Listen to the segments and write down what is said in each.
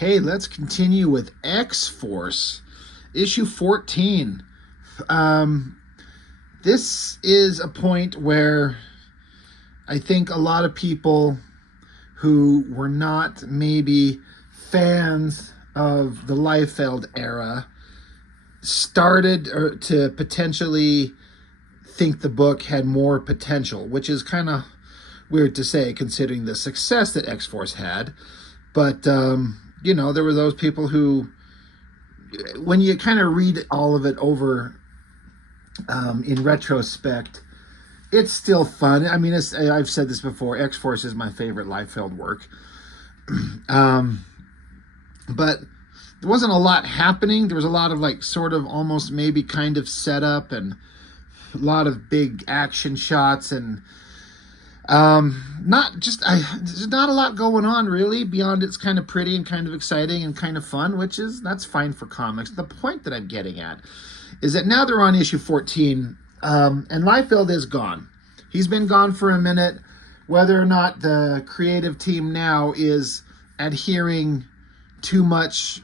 Hey, let's continue with X-Force, issue 14. Um, this is a point where I think a lot of people who were not maybe fans of the Liefeld era started to potentially think the book had more potential, which is kind of weird to say considering the success that X-Force had. But, there were those people who, when you kind of read all of it over in retrospect, it's still fun. I mean, I've said this before, X-Force is my favorite Liefeld work. But there wasn't a lot happening. There was a lot of sort of almost maybe kind of setup and a lot of big action shots and there's not a lot going on really beyond it's kind of pretty and kind of exciting and kind of fun, that's fine for comics. The point that I'm getting at is that now they're on issue 14, and Liefeld is gone. He's been gone for a minute. Whether or not the creative team now is adhering too much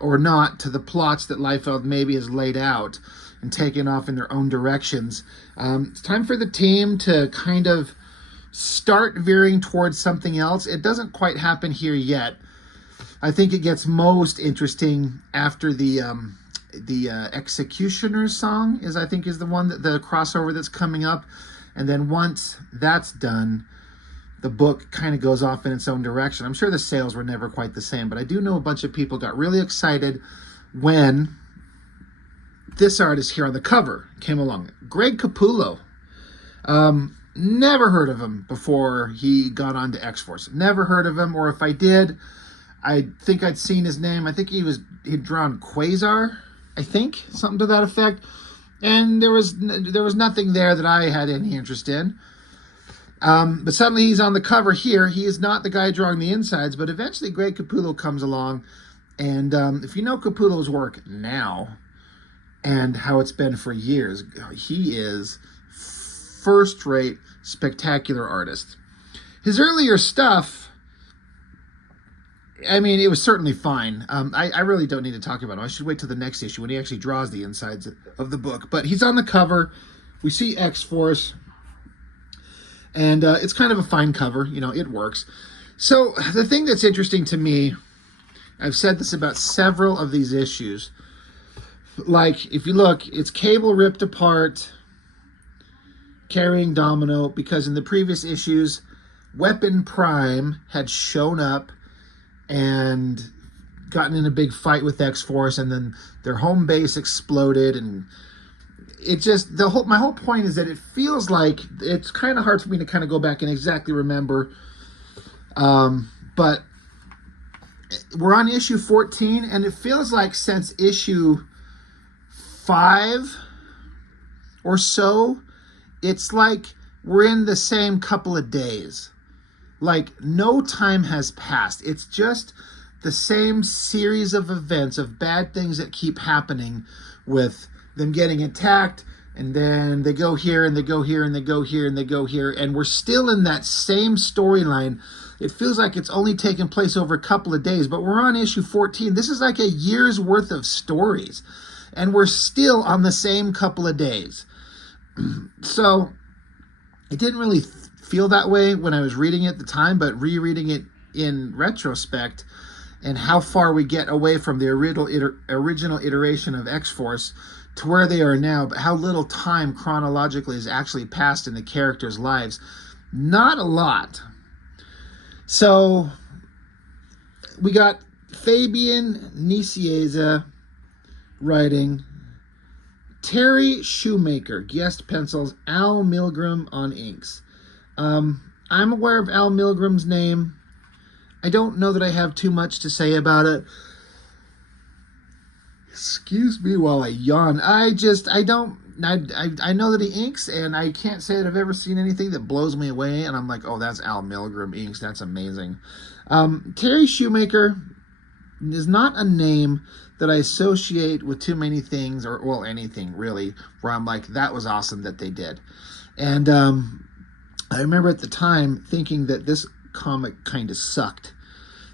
or not to the plots that Liefeld maybe has laid out and taken off in their own directions, it's time for the team to kind of start veering towards something else. It doesn't quite happen here yet. I think it gets most interesting after the Executioner's song is the one that the crossover that's coming up, and then once that's done, the book kind of goes off in its own direction. I'm sure the sales were never quite the same, but I do know a bunch of people got really excited when this artist here on the cover came along, Greg Capullo. Never heard of him before he got on to X-Force. Never heard of him, or if I did, I think I'd seen his name. I think he'd drawn Quasar, I think, something to that effect. And there was nothing there that I had any interest in. But suddenly he's on the cover here. He is not the guy drawing the insides, but eventually Greg Capullo comes along. And if you know Capullo's work now and how it's been for years, he is first-rate, spectacular artist. His earlier stuff, I mean, it was certainly fine. I really don't need to talk about him. I should wait till the next issue when he actually draws the insides of the book. But he's on the cover. We see X-Force. And it's kind of a fine cover. It works. So the thing that's interesting to me, I've said this about several of these issues. Like, if you look, it's Cable ripped apart, carrying Domino, because in the previous issues, Weapon Prime had shown up and gotten in a big fight with X-Force, and then their home base exploded, and it just, my whole point is that it feels like, it's kind of hard for me to kind of go back and exactly remember, but we're on issue 14, and it feels like since issue 5 or so, it's like we're in the same couple of days. Like, no time has passed. It's just the same series of events, of bad things that keep happening, with them getting attacked, and then they go here, and they go here, and they go here, and they go here, and we're still in that same storyline. It feels like it's only taken place over a couple of days, but we're on issue 14. This is like a year's worth of stories, and we're still on the same couple of days. So it didn't really feel that way when I was reading it at the time, but rereading it in retrospect and how far we get away from the original iteration of X-Force to where they are now, but how little time chronologically has actually passed in the characters' lives. Not a lot. So we got Fabian Nicieza writing, Terry Shoemaker, guest pencils, Al Milgrom on inks. I'm aware of Al Milgrom's name. I don't know that I have too much to say about it. Excuse me while I yawn. I know that he inks, and I can't say that I've ever seen anything that blows me away, and I'm like, oh, that's Al Milgrom inks. That's amazing. Terry Shoemaker is not a name that I associate with too many things, or, well, anything really, where I'm like, that was awesome that they did. And I remember at the time thinking that this comic kind of sucked,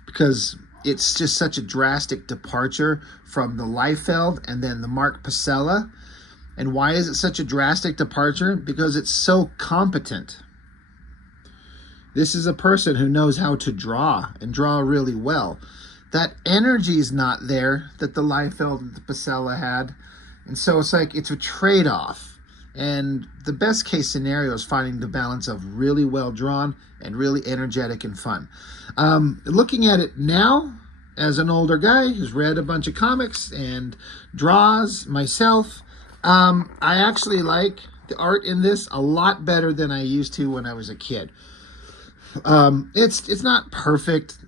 because it's just such a drastic departure from the Liefeld and then the Mark Pacella. And why is it such a drastic departure? Because it's so competent. This is a person who knows how to draw and draw really well. That energy is not there that the Liefeld and the Pacella had. And so it's like it's a trade-off. And the best case scenario is finding the balance of really well drawn and really energetic and fun. Looking at it now, as an older guy who's read a bunch of comics and draws myself, I actually like the art in this a lot better than I used to when I was a kid. It's not perfect,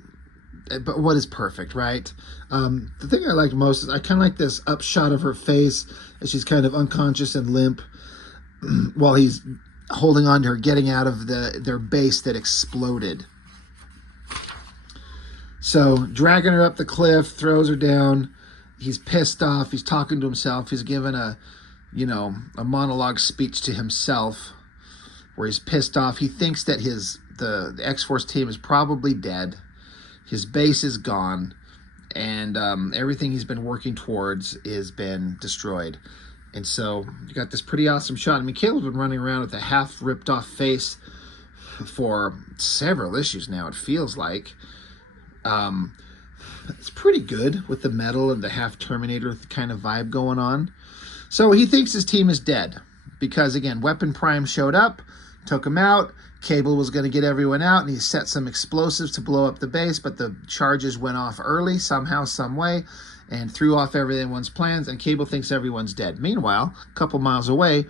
but what is perfect, right? The thing I liked most is I kind of like this upshot of her face as she's kind of unconscious and limp while he's holding on to her, getting out of their base that exploded. So dragging her up the cliff, throws her down. He's pissed off. He's talking to himself. He's given a monologue speech to himself where he's pissed off. He thinks that the X-Force team is probably dead. His base is gone, and everything he's been working towards has been destroyed. And so you got this pretty awesome shot. I mean, Caleb's been running around with a half ripped off face for several issues now, it feels like. It's pretty good with the metal and the half Terminator kind of vibe going on. So he thinks his team is dead because, again, Weapon Prime showed up, took him out. Cable was going to get everyone out, and he set some explosives to blow up the base, but the charges went off early somehow, some way, and threw off everyone's plans, and Cable thinks everyone's dead. Meanwhile, a couple miles away,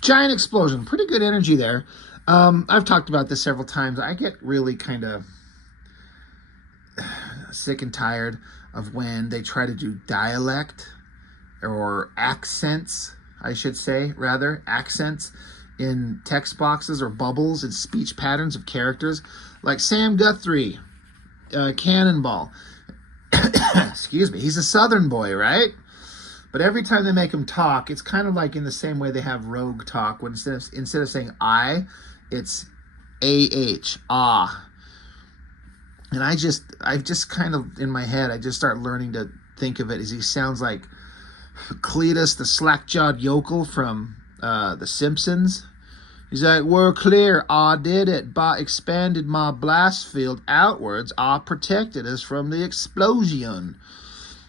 giant explosion. Pretty good energy there. I've talked about this several times. I get really kind of sick and tired of when they try to do dialect or accents, I should say, rather, accents in text boxes or bubbles and speech patterns of characters. Like Sam Guthrie, Cannonball. Excuse me, he's a Southern boy, right? But every time they make him talk, it's kind of like in the same way they have Rogue talk, when instead of saying I, it's AH, ah. And I just kind of, in my head, I just start learning to think of it as he sounds like Cletus, the slack-jawed yokel from The Simpsons. He's like, we're clear, I did it. By expanded my blast field outwards, I protected us from the explosion.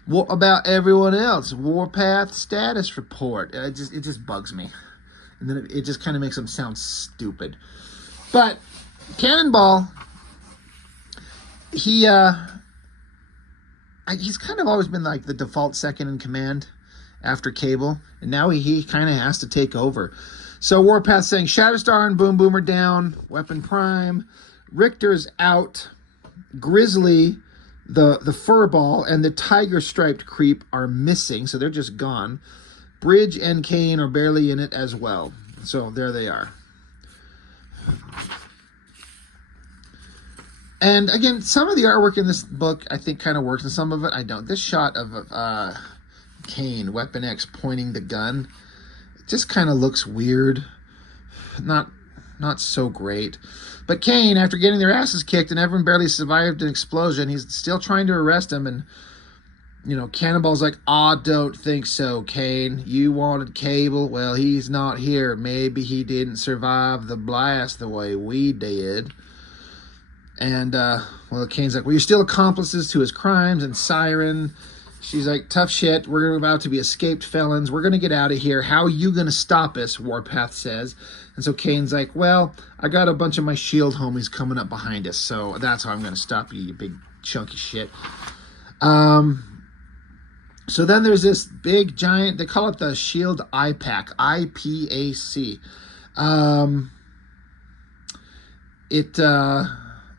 What about everyone else? Warpath status report. It just bugs me. And then it just kind of makes him sound stupid. But Cannonball, he's kind of always been like the default second in command after Cable, and now he kind of has to take over. So Warpath saying Shatterstar and Boom Boom are down, Weapon Prime, Richter's out, Grizzly, the Furball, and the Tiger Striped Creep are missing, so they're just gone. Bridge and Kane are barely in it as well. So there they are. And again, some of the artwork in this book I think kind of works, and some of it I don't. This shot of Kane, Weapon X, pointing the gun, it just kind of looks weird. Not so great. But Kane, after getting their asses kicked and everyone barely survived an explosion, he's still trying to arrest him. And, Cannonball's like, I don't think so, Kane. You wanted Cable. Well, he's not here. Maybe he didn't survive the blast the way we did. And, Kane's like, well, you're still accomplices to his crimes. And Siren, she's like, tough shit. We're about to be escaped felons. We're going to get out of here. How are you going to stop us? Warpath says. And so Kane's like, well, I got a bunch of my S.H.I.E.L.D. homies coming up behind us. So that's how I'm going to stop you, you big chunky shit. So then there's this big giant, they call it the S.H.I.E.L.D. IPAC, IPAC.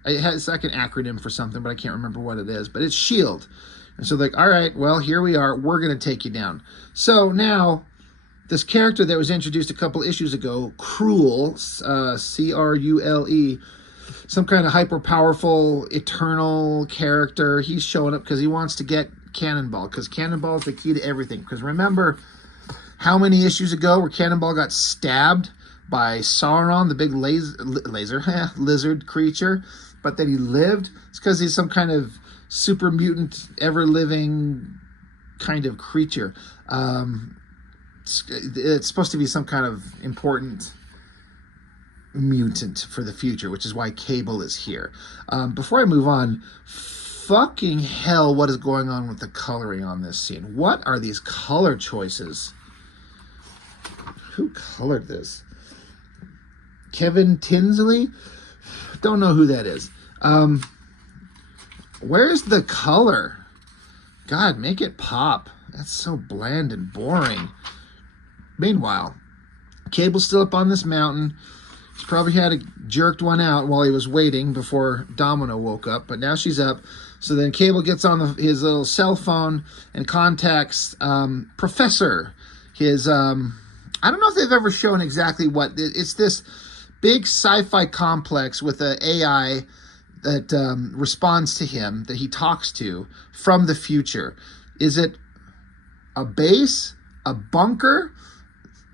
It has like an acronym for something, but I can't remember what it is. But it's S.H.I.E.L.D. And so like, all right, well, here we are. We're going to take you down. So now, this character that was introduced a couple issues ago, Cruel, C-R-U-L-E, some kind of hyper-powerful, eternal character. He's showing up because he wants to get Cannonball, because Cannonball is the key to everything. Because remember how many issues ago where Cannonball got stabbed by Sauron, the big lizard creature, but that he lived? It's because he's some kind of super mutant, ever-living kind of creature. It's supposed to be some kind of important mutant for the future, which is why Cable is here. Before I move on, fucking hell, what is going on with the coloring on this scene? What are these color choices? Who colored this? Kevin Tinsley? Don't know who that is. Where's the color? God, make it pop. That's so bland and boring. Meanwhile, Cable's still up on this mountain. He's probably had a jerked one out while he was waiting before Domino woke up, but now she's up. So then Cable gets on his little cell phone and contacts Professor. His, I don't know if they've ever shown exactly what. It's this big sci-fi complex with an AI that responds to him, that he talks to from the future. Is it a base, a bunker,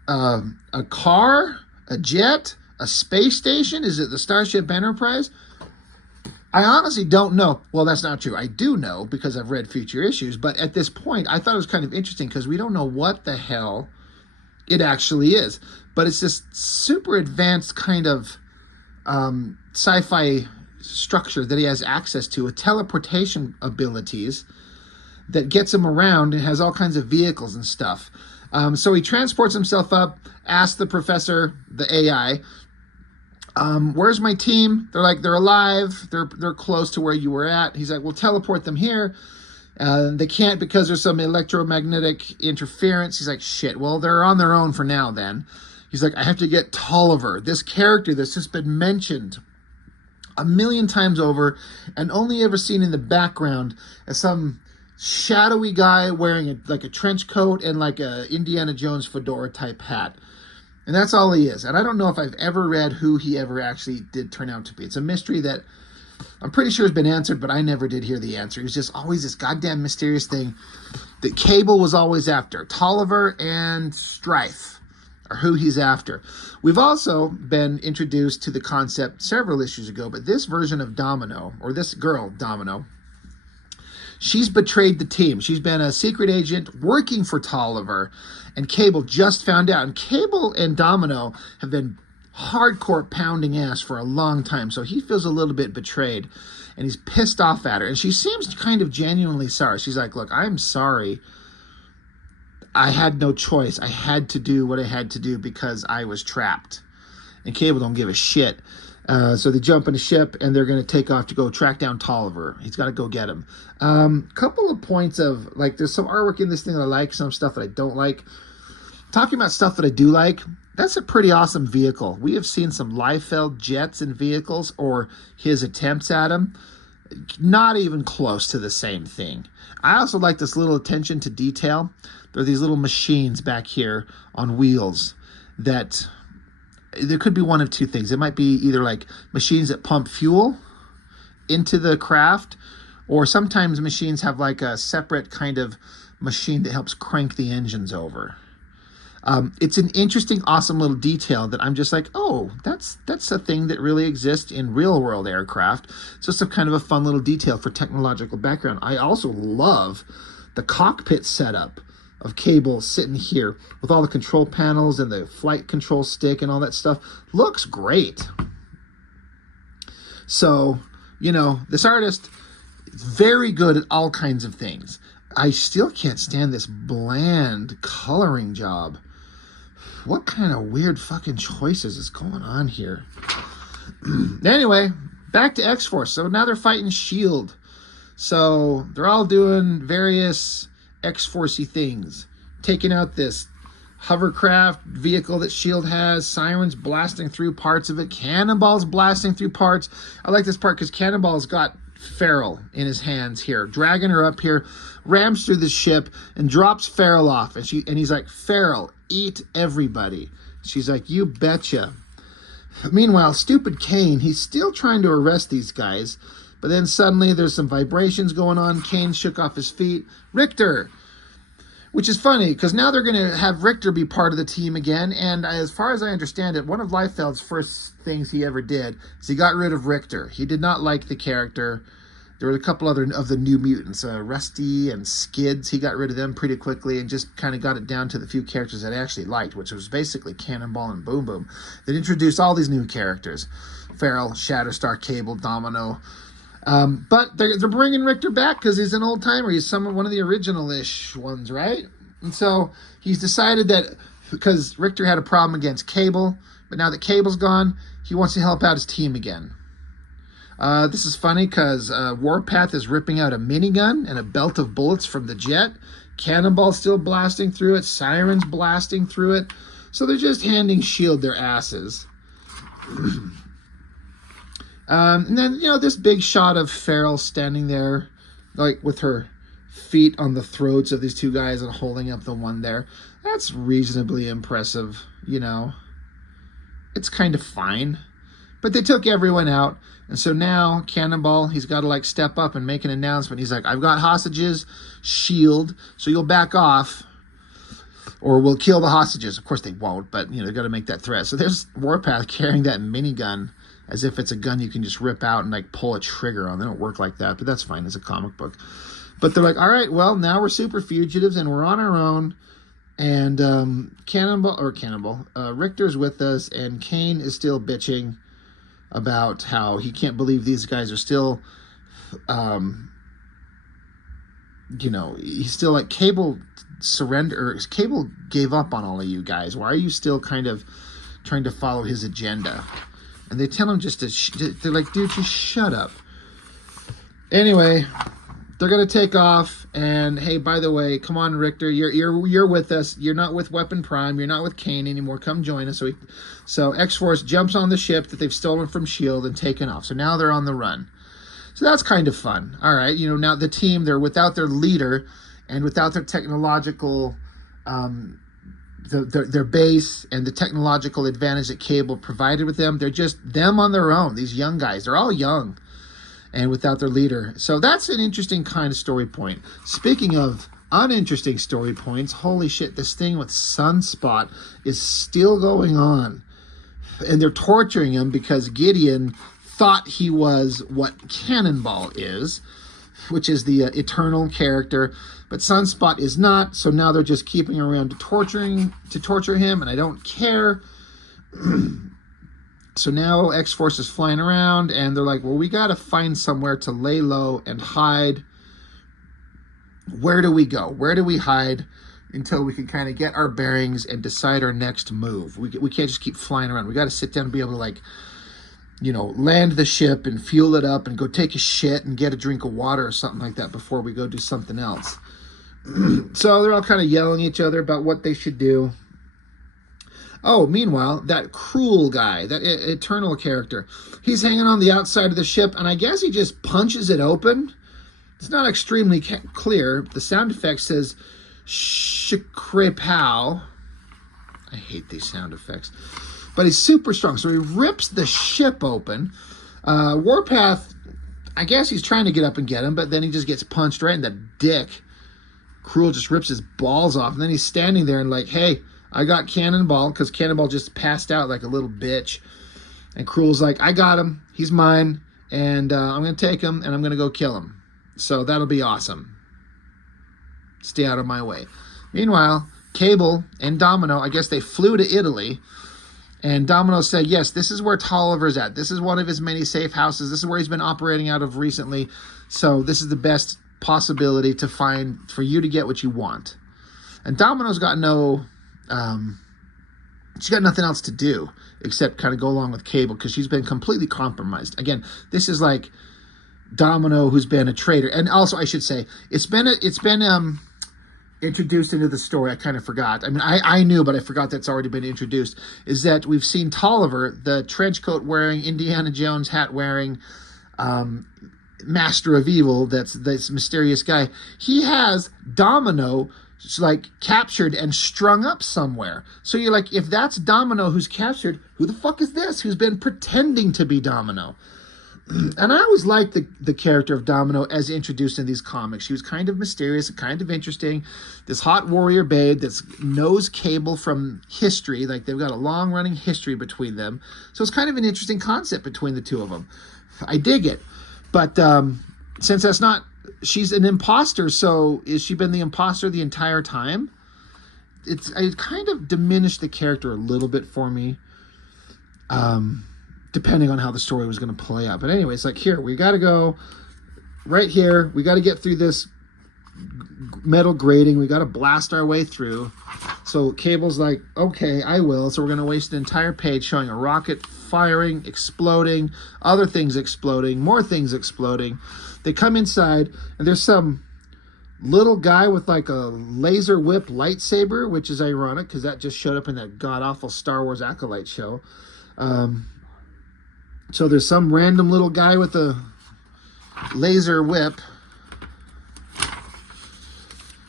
a car, a jet, a space station? Is it the Starship Enterprise? I honestly don't know. Well, that's not true. I do know because I've read future issues, but at this point, I thought it was kind of interesting because we don't know what the hell it actually is. But it's this super advanced kind of sci-fi structure that he has access to with teleportation abilities that gets him around and has all kinds of vehicles and stuff. So he transports himself up, asks the professor, the AI, where's my team? They're like, they're alive. They're close to where you were at. He's like, well, teleport them here. They can't because there's some electromagnetic interference. He's like, shit, well, they're on their own for now then. He's like, I have to get Tolliver, this character that's just been mentioned a million times over and only ever seen in the background as some shadowy guy wearing like a trench coat and like a Indiana Jones fedora type hat. And that's all he is. And I don't know if I've ever read who he ever actually did turn out to be. It's a mystery that I'm pretty sure has been answered, but I never did hear the answer. It was just always this goddamn mysterious thing that Cable was always after. Tolliver and Strife are who he's after. We've also been introduced to the concept several issues ago, but this version of Domino, or this girl, Domino, she's betrayed the team. She's been a secret agent working for Tolliver, and Cable just found out. And Cable and Domino have been hardcore pounding ass for a long time, so he feels a little bit betrayed, and he's pissed off at her. And she seems kind of genuinely sorry. She's like, look, I'm sorry. I had no choice. I had to do what I had to do because I was trapped. And Cable don't give a shit. So they jump in a ship, and they're going to take off to go track down Tolliver. He's got to go get him. Couple of points of, like, there's some artwork in this thing that I like, some stuff that I don't like. Talking about stuff that I do like, that's a pretty awesome vehicle. We have seen some Liefeld jets and vehicles, or his attempts at them. Not even close to the same thing. I also like this little attention to detail. There are these little machines back here on wheels that... there could be one of two things. It might be either like machines that pump fuel into the craft, or sometimes machines have like a separate kind of machine that helps crank the engines over. It's an interesting, awesome little detail that I'm just like, oh, that's a thing that really exists in real world aircraft. It's just a kind of a fun little detail for technological background. I also love the cockpit setup of Cable sitting here with all the control panels and the flight control stick and all that stuff. Looks great. So, you know, this artist is very good at all kinds of things. I still can't stand this bland coloring job. What kind of weird fucking choices is going on here? Anyway, back to X-Force. So now they're fighting S.H.I.E.L.D. So they're all doing various X-Force-y things. Taking out this hovercraft vehicle that S.H.I.E.L.D. has. Sirens blasting through parts of it. Cannonballs blasting through parts. I like this part because Cannonball's got Farrell in his hands here, dragging her up here, rams through the ship and drops Farrell off. And he's like, Farrell, eat everybody. She's like, you betcha. Meanwhile, stupid Kane, he's still trying to arrest these guys, but then suddenly there's some vibrations going on. Kane shook off his feet. Richter, which is funny because now they're going to have Richter be part of the team again. And as far as I understand it, one of Liefeld's first things he ever did is he got rid of Richter. He did not like the character. There were a couple other of the New Mutants, Rusty and Skids. He got rid of them pretty quickly and just kind of got it down to the few characters that I actually liked, which was basically Cannonball and Boom Boom. They introduced all these new characters. Feral, Shatterstar, Cable, Domino. But they're bringing Richter back because he's an old-timer. He's one of the original-ish ones, right? And so he's decided that because Richter had a problem against Cable, but now that Cable's gone, he wants to help out his team again. This is funny because Warpath is ripping out a minigun and a belt of bullets from the jet. Cannonball's still blasting through it. Siren's blasting through it. So they're just handing S.H.I.E.L.D. their asses. And then, this big shot of Feral standing there, like with her feet on the throats of these two guys and holding up the one there. That's reasonably impressive, It's kind of fine. But they took everyone out. And so now Cannonball, he's got to step up and make an announcement. He's like, I've got hostages, S.H.I.E.L.D., so you'll back off or we'll kill the hostages. Of course they won't, but they've got to make that threat. So there's Warpath carrying that minigun as if it's a gun you can just rip out and pull a trigger on. They don't work like that, but that's fine. It's a comic book. But they're like, all right, well, now we're super fugitives and we're on our own. And Richter's with us, and Kane is still bitching about how he can't believe these guys are still, he's still like, Cable Cable gave up on all of you guys. Why are you still kind of trying to follow his agenda? And they tell him they're like, dude, just shut up. Anyway, they're going to take off, and hey, by the way, come on, Richter, you're with us. You're not with Weapon Prime. You're not with Kane anymore. Come join us. So X-Force jumps on the ship that they've stolen from S.H.I.E.L.D. and taken off. So now they're on the run. So that's kind of fun. All right, now the team, they're without their leader and without their technological, their base and the technological advantage that Cable provided with them. They're just them on their own. These young guys, they're all young. And without their leader. So that's an interesting kind of story point. Speaking of uninteresting story points, holy shit, this thing with Sunspot is still going on. And they're torturing him because Gideon thought he was what Cannonball is, which is the eternal character. But Sunspot is not, so now they're just keeping around to torture him, and I don't care. So now X-Force is flying around, and they're like, well, we got to find somewhere to lay low and hide. Where do we go? Where do we hide until we can kind of get our bearings and decide our next move? We can't just keep flying around. We got to sit down and be able to, land the ship and fuel it up and go take a shit and get a drink of water or something like that before we go do something else. So they're all kind of yelling at each other about what they should do. Oh, meanwhile, that cruel guy, that eternal character, he's hanging on the outside of the ship, and I guess he just punches it open. It's not extremely clear. The sound effect says, shikrepow. I hate these sound effects. But he's super strong, so he rips the ship open. Warpath, I guess he's trying to get up and get him, but then he just gets punched right in the dick. Cruel just rips his balls off, and then he's standing there and like, hey, I got Cannonball, because Cannonball just passed out like a little bitch. And Cruel's like, I got him. He's mine. And I'm going to take him, and I'm going to go kill him. So that'll be awesome. Stay out of my way. Meanwhile, Cable and Domino, I guess they flew to Italy. And Domino said, yes, this is where Tolliver's at. This is one of his many safe houses. This is where he's been operating out of recently. So this is the best possibility to find for you to get what you want. And Domino's got she's got nothing else to do except kind of go along with Cable because she's been completely compromised. Again, this is like Domino who's been a traitor. And also, I should say, it's been introduced into the story. I kind of forgot. I mean, I knew, but I forgot that's already been introduced. Is that we've seen Tolliver, the trench coat wearing, Indiana Jones hat wearing, master of evil, that's this mysterious guy. He has Domino captured and strung up somewhere. So you're like, if that's Domino who's captured, who the fuck is this who's been pretending to be Domino? And I always liked the character of Domino as introduced in these comics. She was kind of mysterious and kind of interesting. This hot warrior babe that knows Cable from history. Like, they've got a long-running history between them. So it's kind of an interesting concept between the two of them. I dig it. But since that's not, she's an imposter, so is she been the imposter the entire time? It kind of diminished the character a little bit for me, depending on how the story was going to play out. But anyway, it's like, here, we got to go right here. We got to get through this metal grating. We got to blast our way through. So Cable's like, okay, I will. So we're going to waste an entire page showing a rocket firing, exploding, other things exploding, more things exploding. They come inside, and there's some little guy with like a laser whip lightsaber, which is ironic because that just showed up in that god-awful Star Wars Acolyte show. So there's some random little guy with a laser whip.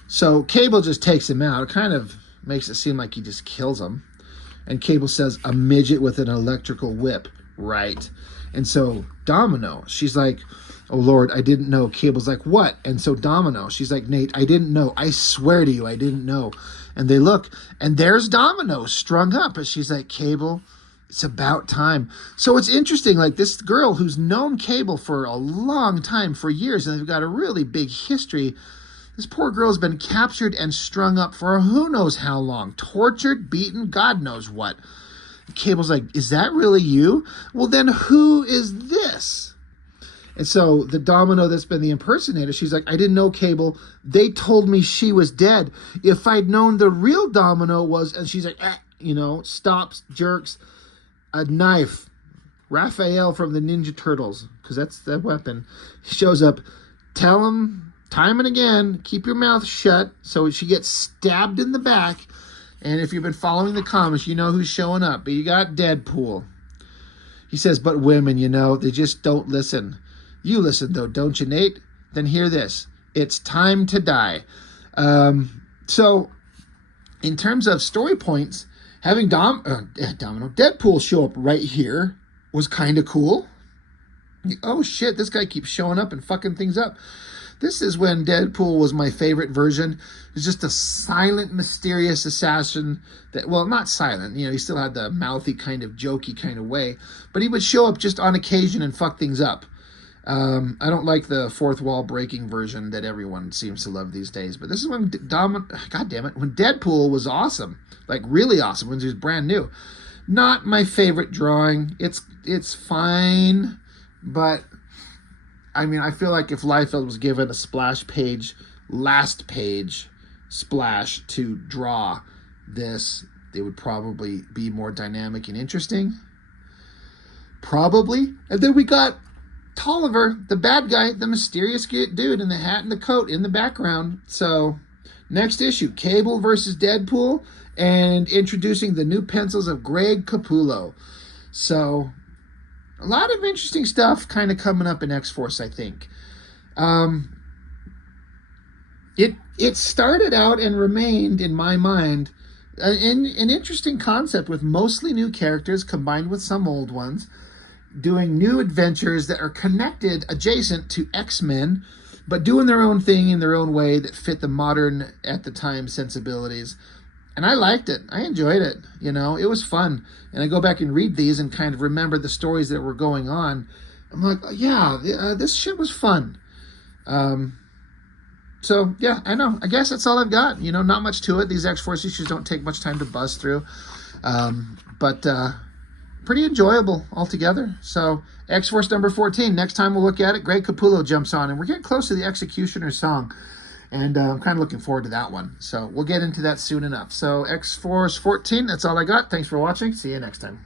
So Cable just takes him out. It kind of makes it seem like he just kills him. And Cable says, a midget with an electrical whip. Right. And so Domino, she's like, oh, Lord, I didn't know. Cable's like, what? And so Domino, she's like, Nate, I didn't know. I swear to you, I didn't know. And they look, and there's Domino strung up. And she's like, Cable, it's about time. So it's interesting, like this girl who's known Cable for a long time, for years, and they've got a really big history. This poor girl's been captured and strung up for who knows how long. Tortured, beaten, God knows what. Cable's like, is that really you? Well, then who is this? And so the Domino that's been the impersonator, she's like, I didn't know, Cable. They told me she was dead. If I'd known the real Domino was, and she's like, stops, jerks, a knife. Raphael from the Ninja Turtles, because that's that weapon, shows up. Tell him, time and again, keep your mouth shut. So she gets stabbed in the back. And if you've been following the comics, you know who's showing up. But you got Deadpool. He says, but women, they just don't listen. You listen, though, don't you, Nate? Then hear this. It's time to die. So, in terms of story points, having Deadpool show up right here was kind of cool. Oh, shit, this guy keeps showing up and fucking things up. This is when Deadpool was my favorite version. It's just a silent, mysterious assassin that, well, not silent. He still had the mouthy kind of jokey kind of way. But he would show up just on occasion and fuck things up. I don't like the fourth wall breaking version that everyone seems to love these days. But this is when when Deadpool was awesome. Like, really awesome, when he was brand new. Not my favorite drawing. It's fine, but I feel like if Liefeld was given a splash page, last page splash to draw this, it would probably be more dynamic and interesting. Probably. And then we got Tolliver, the bad guy, the mysterious dude in the hat and the coat in the background. So, next issue, Cable versus Deadpool, and introducing the new pencils of Greg Capullo. So, a lot of interesting stuff kind of coming up in X-Force, I think. It started out and remained, in my mind, an interesting concept with mostly new characters combined with some old ones, doing new adventures that are connected, adjacent to X-Men, but doing their own thing in their own way that fit the modern, at the time, sensibilities. And I liked it. I enjoyed it. It was fun. And I go back and read these and kind of remember the stories that were going on. I'm like, yeah, this shit was fun. So, yeah, I know. I guess that's all I've got. Not much to it. These X-Force issues don't take much time to buzz through. But pretty enjoyable altogether. So, X-Force number 14. Next time we'll look at it, Greg Capullo jumps on. And we're getting close to the Executioner song. And I'm kind of looking forward to that one. So we'll get into that soon enough. So X-Force 14, that's all I got. Thanks for watching. See you next time.